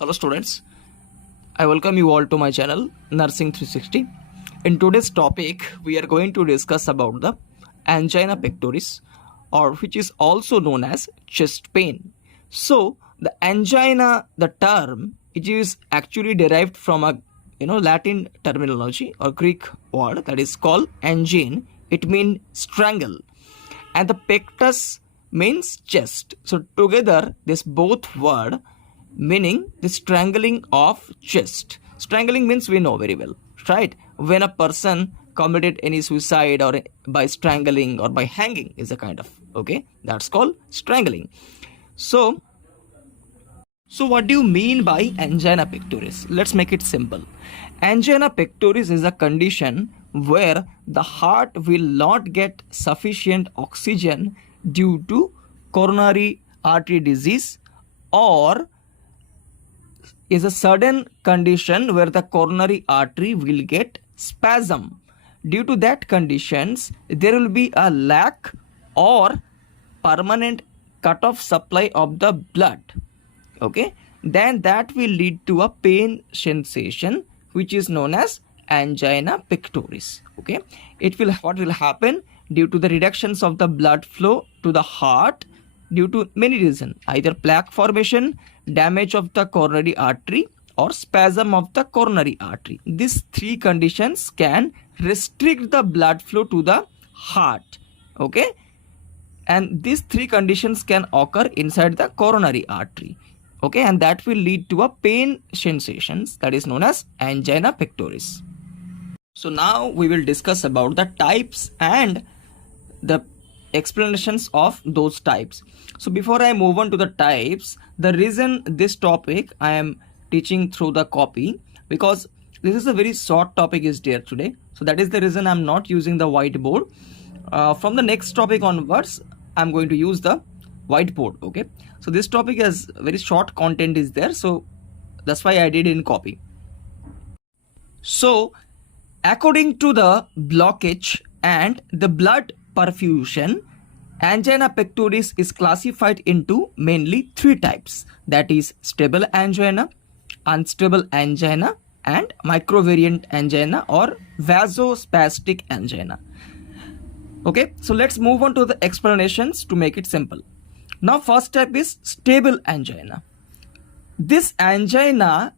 Hello students, I welcome you all to my channel Nursing 360. In today's topic, we are going to discuss about the angina pectoris, or which is also known as chest pain. So the angina, the term, it is actually derived from a Latin terminology or Greek word that is called angine. It means strangle, and the pectus means chest. So together this both word meaning the strangling of chest. Strangling means we know very well, right? When a person committed any suicide or by strangling or by hanging is a kind of, okay, that's called strangling. So what do you mean by angina pectoris? Let's make it simple. Angina pectoris is a condition where the heart will not get sufficient oxygen due to coronary artery disease, or is a sudden condition where the coronary artery will get spasm. Due to that conditions, there will be a lack or permanent cut off supply of the blood. Okay, then that will lead to a pain sensation which is known as angina pectoris. Okay, what will happen due to the reductions of the blood flow to the heart due to many reasons, either plaque formation, damage of the coronary artery, or spasm of the coronary artery. These three conditions can restrict the blood flow to the heart. Okay, and these three conditions can occur inside the coronary artery. Okay, and that will lead to a pain sensations that is known as angina pectoris. So now we will discuss about the types and the explanations of those types. So before I move on to the types, the reason this topic I am teaching through the copy, because this is a very short topic is there today. So that is the reason I'm not using the whiteboard. From the next topic onwards, I'm going to use the whiteboard. Okay, so this topic has very short content is there, so that's why I did in copy. So according to the blockage and the blood perfusion, angina pectoris is classified into mainly three types, that is stable angina, unstable angina, and microvariant angina or vasospastic angina. Okay, so let's move on to the explanations to make it simple. Now first type is stable angina. This angina,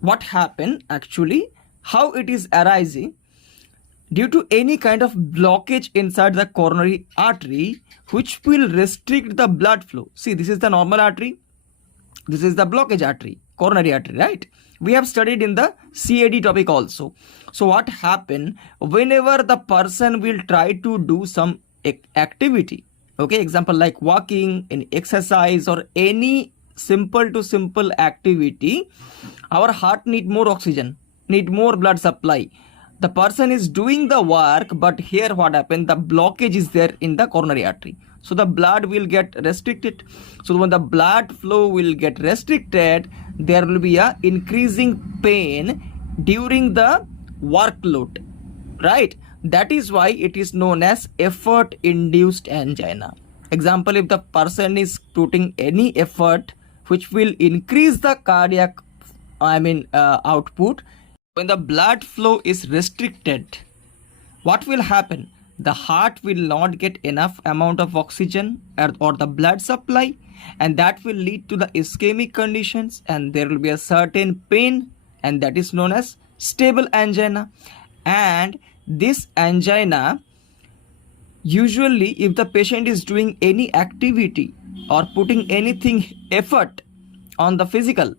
what happened actually, how it is arising due to any kind of blockage inside the coronary artery which will restrict the blood flow. See, this is the normal artery, this is the blockage artery, coronary artery, right? We have studied in the CAD topic also. So what happened whenever the person will try to do some activity, okay, example like walking, any exercise, or any simple to simple activity, our heart need more oxygen, need more blood supply. The person is doing the work, but here what happened, the blockage is there in the coronary artery, so the blood will get restricted. So when the blood flow will get restricted, there will be a increasing pain during the workload, right? That is why it is known as effort induced angina. Example, if the person is putting any effort which will increase the cardiac output, when the blood flow is restricted, what will happen? The heart will not get enough amount of oxygen or the blood supply, and that will lead to the ischemic conditions, and there will be a certain pain, and that is known as stable angina. And this angina, usually if the patient is doing any activity or putting anything effort on the physically,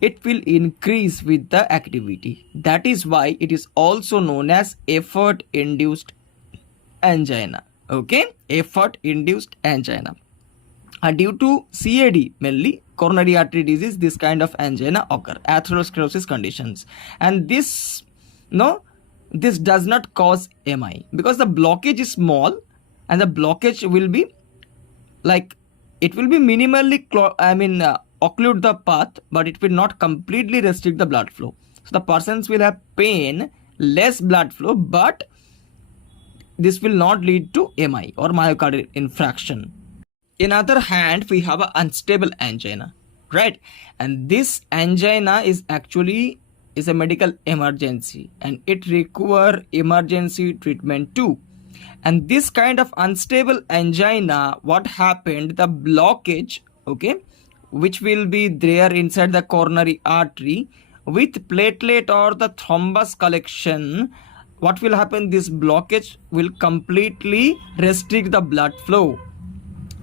it will increase with the activity. That is why it is also known as effort induced angina. Okay, effort induced angina. And due to CAD, mainly coronary artery disease, this kind of angina occur, atherosclerosis conditions. And this does not cause MI because the blockage is small, and the blockage will be like, it will be minimally occlude the path, but it will not completely restrict the blood flow. So the persons will have pain, less blood flow, but this will not lead to MI or myocardial infarction. In other hand, we have an unstable angina, right? And this angina is actually is a medical emergency and it require emergency treatment too. And this kind of unstable angina, what happened, the blockage, okay, which will be there inside the coronary artery with platelet or the thrombus collection, what will happen, this blockage will completely restrict the blood flow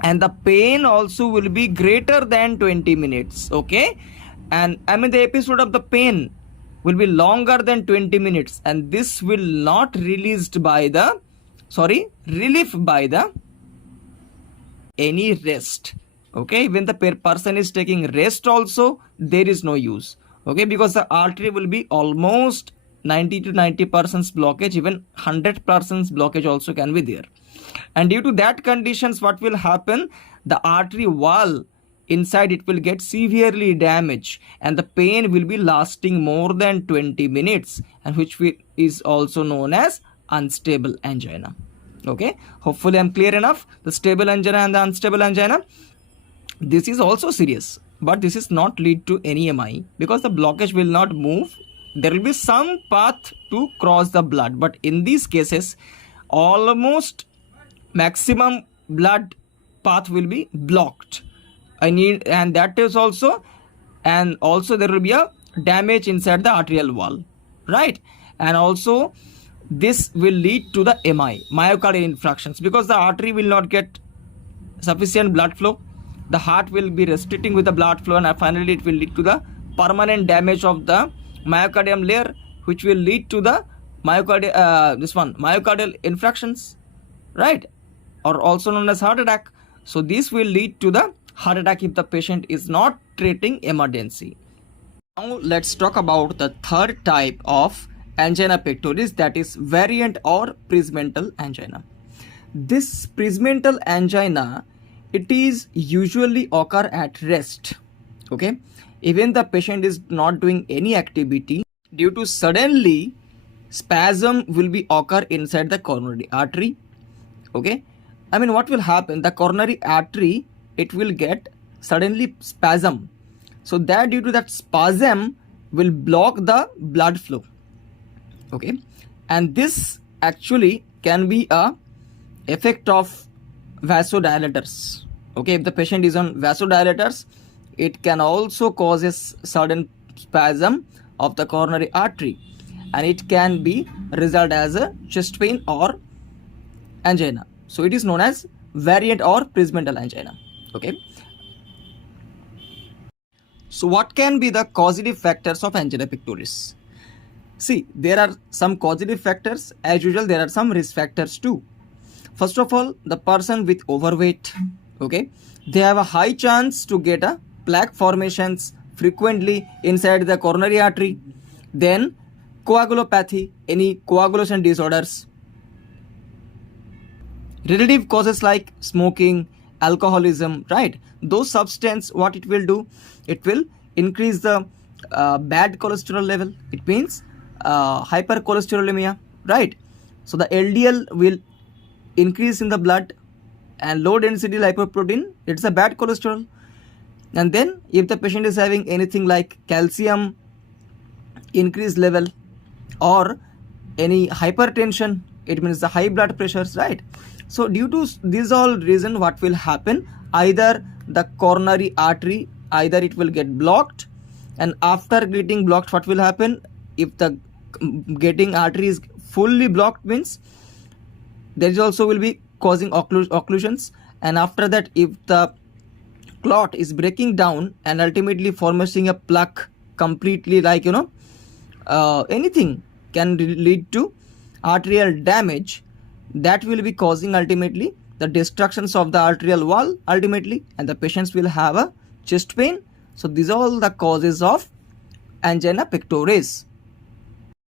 and the pain also will be greater than 20 minutes, okay. And I mean the episode of the pain will be longer than 20 minutes and this will not released by the relief by the any rest, okay. When the person is taking rest also there is no use, okay, because the artery will be almost 90 to 90% blockage, even 100% blockage also can be there. And due to that conditions, what will happen, the artery wall inside it will get severely damaged and the pain will be lasting more than 20 minutes and which is also known as unstable angina, okay. Hopefully I'm clear enough. The stable angina and the unstable angina, this is also serious, but this is not lead to any MI because the blockage will not move. There will be some path to cross the blood, but in these cases almost maximum blood path will be blocked. And that is also, and also there will be a damage inside the arterial wall, right. And also this will lead to the MI, myocardial infarctions, because the artery will not get sufficient blood flow, the heart will be restricting with the blood flow, and finally it will lead to the permanent damage of the myocardium layer, which will lead to the myocardial infarctions, right, or also known as heart attack. So this will lead to the heart attack if the patient is not treating emergency. Now let's talk about the third type of angina pectoris, that is variant or presmental angina. This presmental angina, it is usually occur at rest, okay. Even the patient is not doing any activity, due to suddenly spasm will be occur inside the coronary artery, okay. I mean what will happen, the coronary artery, it will get suddenly spasm, so that due to that spasm will block the blood flow, okay. And this actually can be a effect of vasodilators, okay. If the patient is on vasodilators, it can also causes sudden spasm of the coronary artery and it can be result as a chest pain or angina. So it is known as variant or presmental angina, okay. So what can be the causative factors of angina pectoris? See, there are some causative factors. As usual, there are some risk factors too. First of all, the person with overweight, okay, they have a high chance to get a plaque formations frequently inside the coronary artery. Then coagulopathy, any coagulation disorders. Relative causes like smoking, alcoholism, right? Those substance, what it will do, it will increase the bad cholesterol level. It means hypercholesterolemia, right? So the LDL will increase in the blood, and low density lipoprotein, it's a bad cholesterol. And then if the patient is having anything like calcium increased level or any hypertension, it means the high blood pressures, right? So due to these all reason, what will happen, either the coronary artery, either it will get blocked, and after getting blocked, what will happen, if the getting artery is fully blocked, means there is also will be causing occlusions, and after that if the clot is breaking down and ultimately forming a plaque completely, like anything can lead to arterial damage, that will be causing ultimately the destructions of the arterial wall ultimately, and the patients will have a chest pain. So these are all the causes of angina pectoris.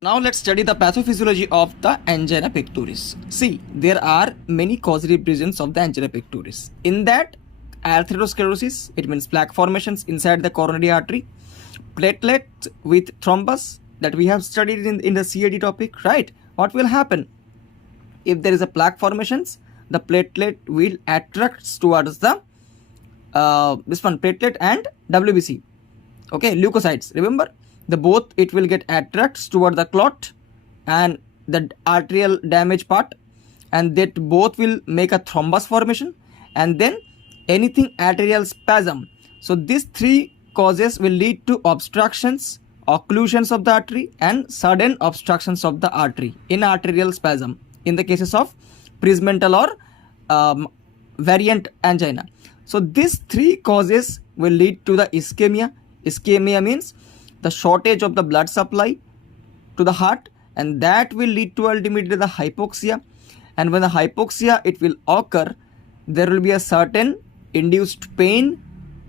Now let's study the pathophysiology of the angina pectoris. See, there are many causative reasons of the angina pectoris. In that, atherosclerosis, it means plaque formations inside the coronary artery, platelets with thrombus that we have studied in the CAD topic, right? What will happen? If there is a plaque formations, the platelet will attract towards the this one platelet and WBC, okay, leukocytes. Remember, the both it will get attracts toward the clot and the arterial damage part, and that both will make a thrombus formation, and then anything arterial spasm. So these three causes will lead to obstructions, occlusions of the artery, and sudden obstructions of the artery in arterial spasm in the cases of presmental or variant angina. So these three causes will lead to the ischemia. Ischemia means the shortage of the blood supply to the heart, and that will lead to ultimately the hypoxia. And when the hypoxia it will occur, there will be a certain induced pain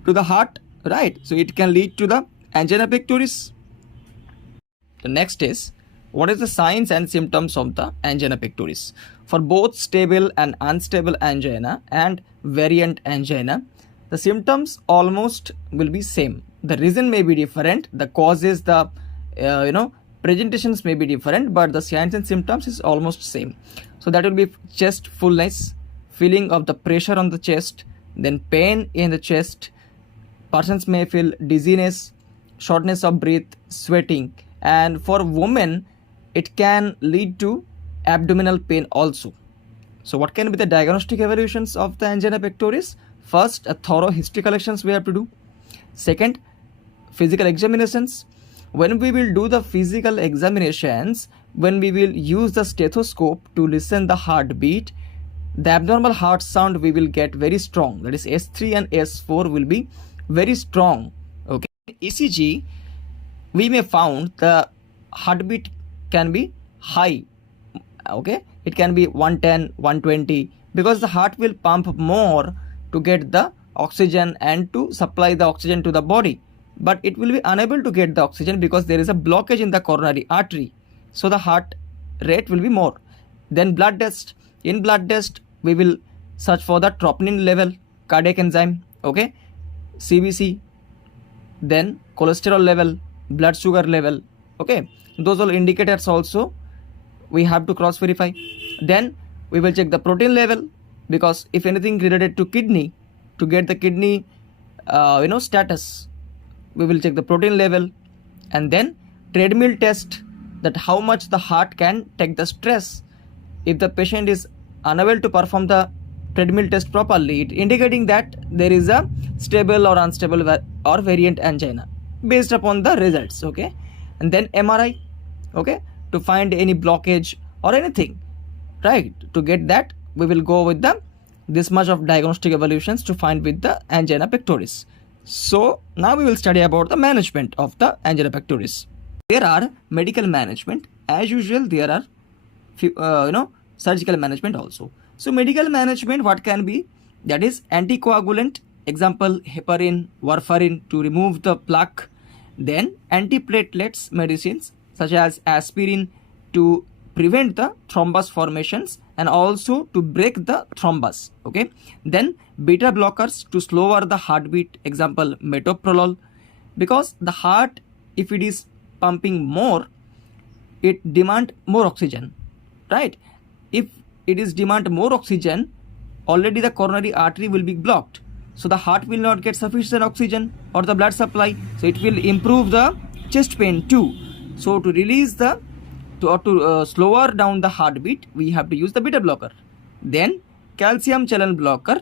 to the heart, right? So it can lead to the angina pectoris. The next is, what is the signs and symptoms of the angina pectoris? For both stable and unstable angina and variant angina, the symptoms almost will be same. The reason may be different, the causes, the presentations may be different, but the signs and symptoms is almost same. So that will be chest fullness, feeling of the pressure on the chest, then pain in the chest. Persons may feel dizziness, shortness of breath, sweating, and for women it can lead to abdominal pain also. So what can be the diagnostic evaluations of the angina pectoris? First, a thorough history collections we have to do. Second, physical examinations. When we will do the physical examinations, when we will use the stethoscope to listen the heartbeat, the abnormal heart sound we will get very strong. That is S3 and S4 will be very strong. Okay. ECG, we may found the heartbeat can be high. Okay, it can be 110, 120, because the heart will pump more to get the oxygen and to supply the oxygen to the body, but it will be unable to get the oxygen because there is a blockage in the coronary artery. So the heart rate will be more. Then blood test. In blood test, we will search for the troponin level, cardiac enzyme, okay, CBC, then cholesterol level, blood sugar level, okay. Those all indicators also we have to cross verify. Then we will check the protein level, because if anything related to kidney, to get the kidney status, we will check the protein level. And then treadmill test, that how much the heart can take the stress. If the patient is unable to perform the treadmill test properly, it indicating that there is a stable or unstable or variant angina based upon the results, okay. And then MRI, okay, to find any blockage or anything, right? To get that, we will go with the this much of diagnostic evaluations to find with the angina pectoris. So now we will study about the management of the angina pectoris. There are medical management. As usual, there are surgical management also. So medical management, what can be? That is anticoagulant, example heparin, warfarin to remove the plaque. Then antiplatelets medicines such as aspirin to prevent the thrombus formations and also to break the thrombus, okay. Then beta blockers to slower the heartbeat, example metoprolol, because the heart, if it is pumping more, it demand more oxygen, right? If it is demand more oxygen, already the coronary artery will be blocked, so the heart will not get sufficient oxygen or the blood supply, so it will improve the chest pain too. So to release the to slower down the heartbeat, we have to use the beta blocker. Then calcium channel blocker,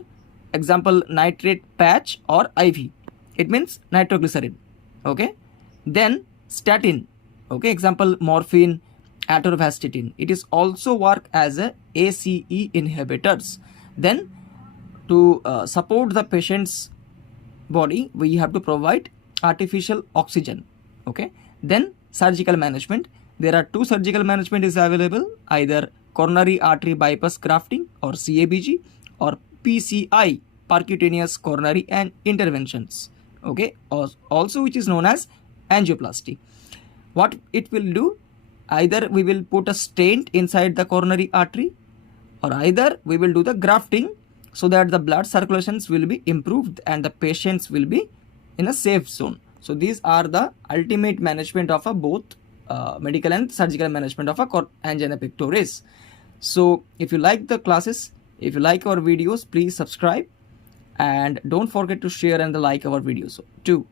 example nitrate patch or IV, it means nitroglycerin, okay. Then statin, okay, example morphine, atorvastatin, it is also work as a ACE inhibitors. Then to support the patient's body, we have to provide artificial oxygen, okay. Then surgical management, there are two surgical management is available, either coronary artery bypass grafting or CABG, or PCI, percutaneous coronary and interventions, okay, also which is known as angioplasty. What it will do, either we will put a stent inside the coronary artery, or either we will do the grafting so that the blood circulations will be improved and the patients will be in a safe zone. So these are the ultimate management of a both medical and surgical management of a angina pectoris. So if you like the classes, if you like our videos, please subscribe and don't forget to share and like our videos too.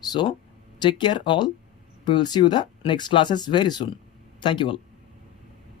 So take care all. We will see you the next classes very soon. Thank you all.